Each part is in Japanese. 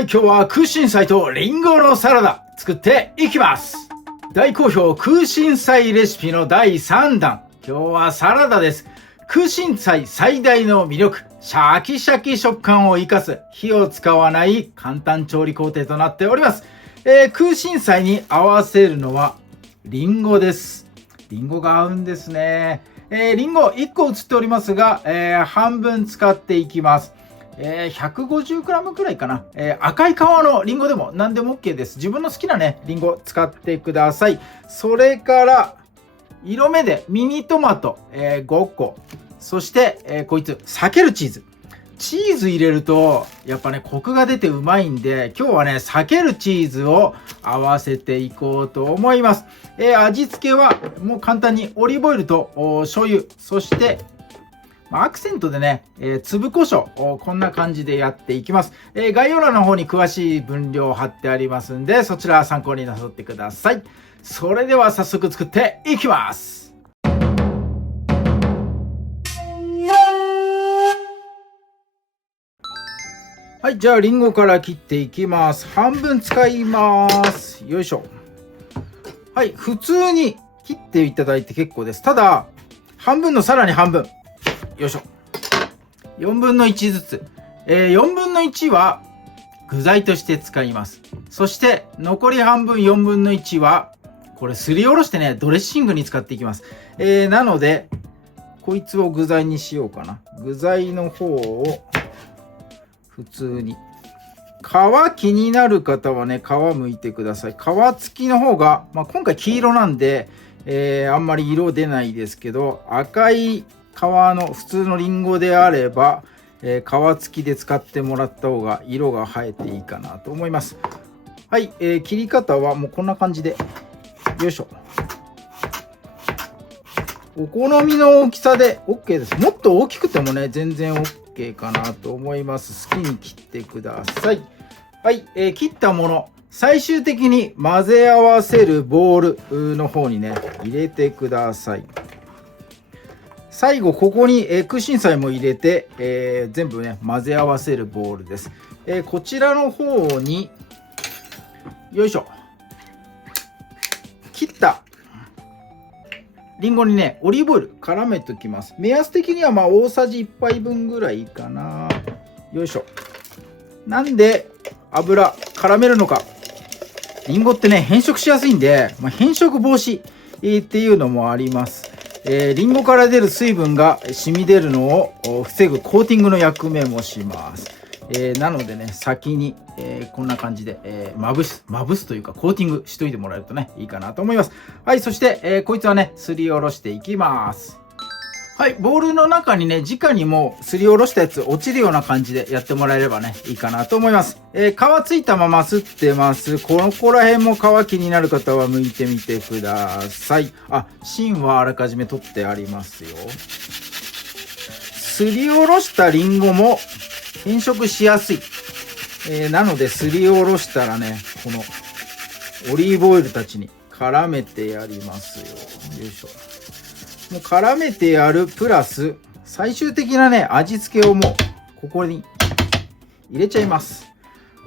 はい、今日は空心菜とリンゴのサラダ作っていきます。大好評空心菜レシピの第3弾。今日はサラダです。空心菜最大の魅力、シャキシャキ食感を生かす火を使わない簡単調理工程となっております。空心菜に合わせるのはリンゴです。リンゴが合うんですね。リンゴ1個映っておりますが、半分使っていきます。150g くらいかな。赤い皮のリンゴでも何でも OK です。自分の好きなね、リンゴ使ってください。それから、色目でミニトマト、5個。そして、こいつ、避けるチーズ。チーズ入れると、やっぱね、コクが出てうまいんで、今日はね、避けるチーズを合わせていこうと思います。味付けは、もう簡単にオリーブオイルと醤油、そして、アクセントでね、粒胡椒、こんな感じでやっていきます。概要欄の方に詳しい分量貼ってありますんで、そちら参考になさってください。それでは早速作っていきます。はい、じゃあリンゴから切っていきます。半分使います。よいしょ。はい、普通に切っていただいて結構です。ただ、半分のさらに半分。よいしょ。4分の1ずつ。4分の1は具材として使います。そして残り半分4分の1はこれすりおろしてね、ドレッシングに使っていきます。なので、こいつを具材にしようかな。具材の方を普通に。皮気になる方はね、皮剥いてください。皮付きの方が、今回黄色なんで、あんまり色出ないですけど、赤い皮の普通のリンゴであれば、皮付きで使ってもらった方が色が映えていいかなと思います。はい、切り方はもうこんな感じで、よいしょ。お好みの大きさで OK です。もっと大きくてもね、全然 OK かなと思います。好きに切ってください。はい、切ったもの、最終的に混ぜ合わせるボウルの方にね、入れてください。最後ここに空心菜も入れて、全部ね混ぜ合わせるボウルです。こちらの方によいしょ、切ったリンゴにねオリーブオイル絡めておきます。目安的には大さじ1杯分ぐらいかな。よいしょ。なんで油絡めるのか、リンゴってね変色しやすいんで、変色防止っていうのもあります。リンゴから出る水分が染み出るのを防ぐコーティングの役目もします。なのでね、先に、こんな感じで、まぶすというかコーティングしといてもらえるとね、いいかなと思います。はい、そして、こいつはね、すりおろしていきます。はい、ボウルの中にね、直にもうすりおろしたやつ落ちるような感じでやってもらえればね、いいかなと思います。皮ついたまま吸ってます。ここら辺も皮気になる方は剥いてみてください。芯はあらかじめ取ってありますよ。すりおろしたリンゴも変色しやすい。なのですりおろしたらね、このオリーブオイルたちに絡めてやりますよ。よいしょ。もう絡めてやるプラス最終的なね味付けをもうここに入れちゃいます。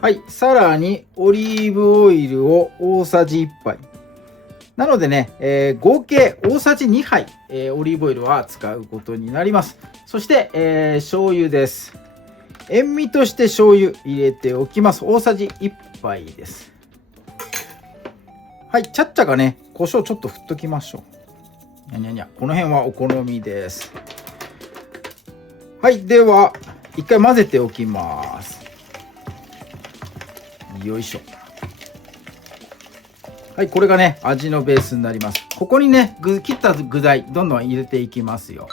はい、さらにオリーブオイルを大さじ1杯なのでね、合計大さじ2杯、オリーブオイルは使うことになります。そして、醤油です。塩味として醤油入れておきます。大さじ1杯です。はい、ちゃっちゃかね胡椒ちょっと振っときましょう。この辺はお好みです。はい、では一回混ぜておきます。よいしょ。はい、これがね味のベースになります。ここにね切った具材どんどん入れていきますよ。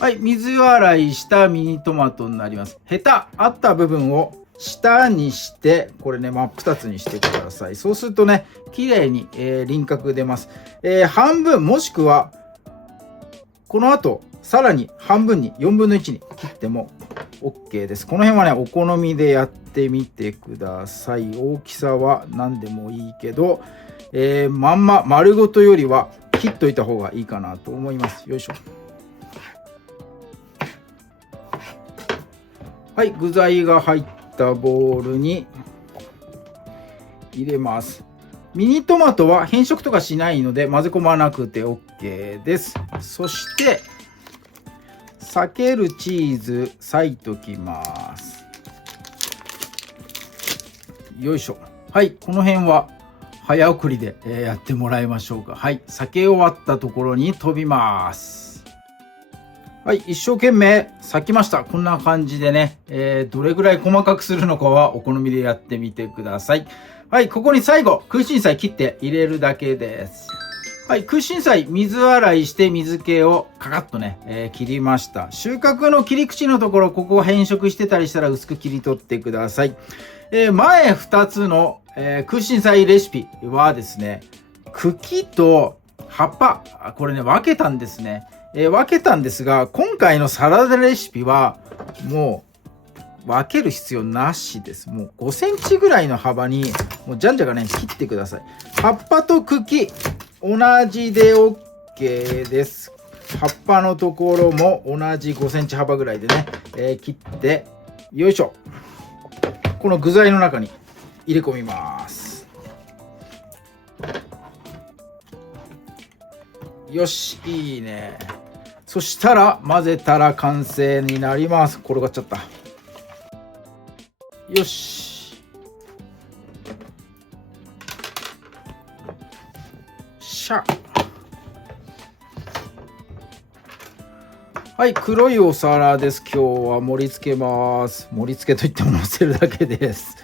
はい、水洗いしたミニトマトになります。ヘタあった部分を下にして、これね真っ二つにしてください。そうするとね綺麗に、輪郭出ます。半分もしくはこの後さらに半分に4分の1に切っても OK です。この辺はねお好みでやってみてください。大きさは何でもいいけど、まんま丸ごとよりは切っといた方がいいかなと思います。よいしょ。はい、具材が入ったボウルに入れます。ミニトマトは変色とかしないので混ぜ込まなくて OK です。そして裂けるチーズ裂いときます。よいしょ。はい、この辺は早送りでやってもらいましょうか。はい、裂け終わったところに飛びます。はい、一生懸命裂きました。こんな感じでね、どれぐらい細かくするのかはお好みでやってみてください。はい、ここに最後空心菜切って入れるだけです。はい、空心菜水洗いして水気をカカッとね、切りました。収穫の切り口のところ、ここ変色してたりしたら薄く切り取ってください。前2つの、空心菜レシピはですね、茎と葉っぱ、これね分けたんですね。分けたんですが、今回のサラダレシピはもう分ける必要なしです。もう5センチぐらいの幅にもうじゃんじゃがね切ってください。葉っぱと茎同じで OK です。葉っぱのところも同じ5センチ幅ぐらいでね、切ってよいしょ。この具材の中に入れ込みます。よし、いいね。そしたら混ぜたら完成になります。転がっちゃった。よし。しゃ。はい、黒いお皿です。今日は盛り付けます。盛り付けといっても乗せるだけです。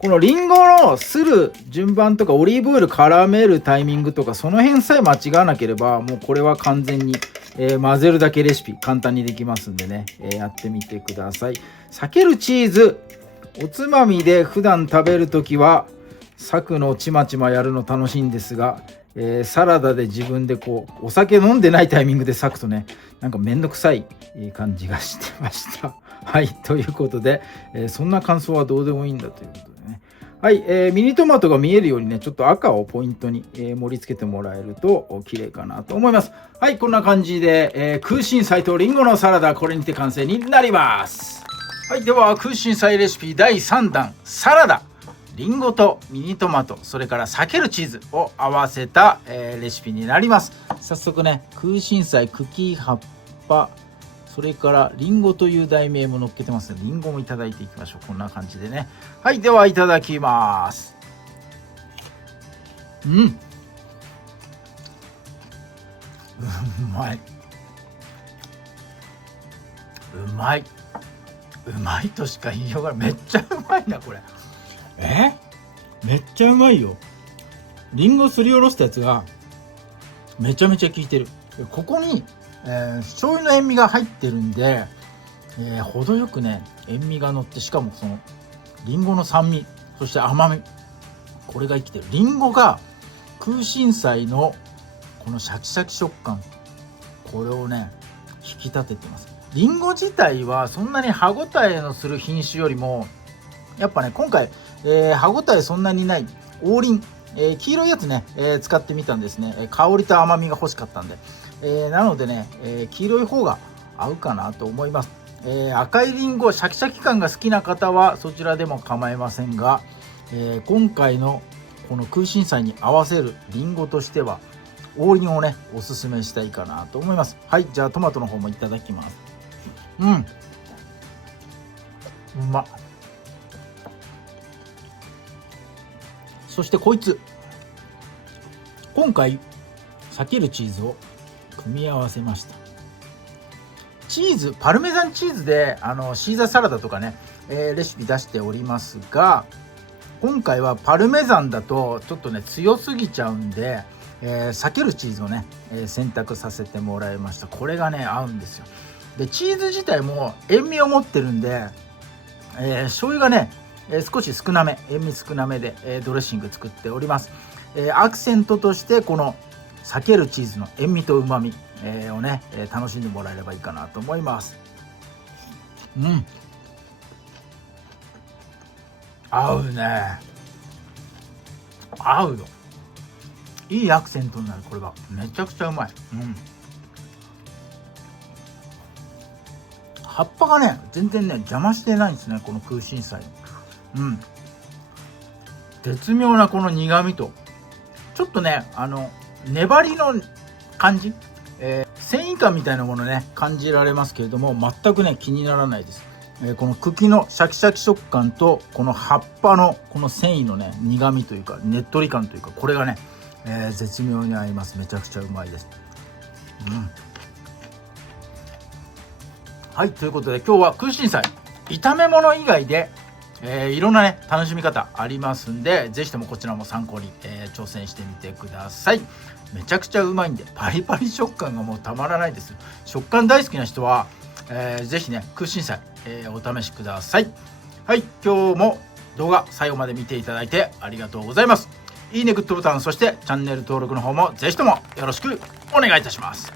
このリンゴのする順番とかオリーブオイル絡めるタイミングとかその辺さえ間違わなければもうこれは完全に、混ぜるだけレシピ簡単にできますんでね、やってみてください。裂けるチーズおつまみで普段食べるときは裂くのをちまちまやるの楽しいんですが、サラダで自分でこうお酒飲んでないタイミングで裂くとねなんかめんどくさい感じがしてました。はい、ということで、そんな感想はどうでもいいんだということでね。はい、ミニトマトが見えるようにねちょっと赤をポイントに、盛り付けてもらえると綺麗かなと思います。はい、こんな感じで、空心菜とリンゴのサラダこれにて完成になります。はい、では空心菜レシピ第3弾サラダリンゴとミニトマトそれから裂けるチーズを合わせた、レシピになります。早速ね空心菜茎葉っぱそれからリンゴという題名も載っけてますのでリンゴもいただいていきましょう。こんな感じでね。はい、ではいただきます。うまい。うまい。うまいとしか言いようがない。めっちゃうまいなこれ。めっちゃうまいよ。リンゴすりおろしたやつがめちゃめちゃ効いてる。ここに、醤油の塩味が入ってるんで、程よくね塩味が乗ってしかもそのリンゴの酸味そして甘みこれが生きてる。リンゴが空心菜のこのシャキシャキ食感これをね引き立ててます。リンゴ自体はそんなに歯ごたえのする品種よりもやっぱね今回、歯ごたえそんなにない黄リン、黄色いやつね、使ってみたんですね。香りと甘みが欲しかったんで、なのでね、黄色い方が合うかなと思います。赤いリンゴシャキシャキ感が好きな方はそちらでも構いませんが、今回のこの空心菜に合わせるリンゴとしては黄リンをねおすすめしたいかなと思います。はい、じゃあトマトの方もいただきます。うまっ。そしてこいつ今回裂けるチーズを組み合わせました。チーズパルメザンチーズでシーザーサラダとかね、レシピ出しておりますが今回はパルメザンだとちょっとね強すぎちゃうんで、裂けるチーズをね、選択させてもらいました。これがね合うんですよ。でチーズ自体も塩味を持ってるんで、醤油がね、少し少なめ塩味少なめで、ドレッシング作っております。アクセントとしてこの裂けるチーズの塩味とうまみ、をね、楽しんでもらえればいいかなと思います。合うね。合うよ。いいアクセントになる。これはめちゃくちゃうまい。葉っぱがね全然ね邪魔してないんですねこの空心菜。絶妙なこの苦味と、ちょっとね粘りの感じ、繊維感みたいなものね感じられますけれども、全くね気にならないです。この茎のシャキシャキ食感とこの葉っぱのこの繊維のね苦味というかねっとり感というか、これがね、絶妙に合います。めちゃくちゃうまいです。はい、ということで今日は空心菜炒め物以外で、いろんなね楽しみ方ありますんで、ぜひともこちらも参考に、挑戦してみてください。めちゃくちゃうまいんで、パリパリ食感がもうたまらないですよ。食感大好きな人は、ぜひね空心菜、お試しください。はい、今日も動画最後まで見ていただいてありがとうございます。いいね、グッドボタン、そしてチャンネル登録の方もぜひともよろしくお願いいたします。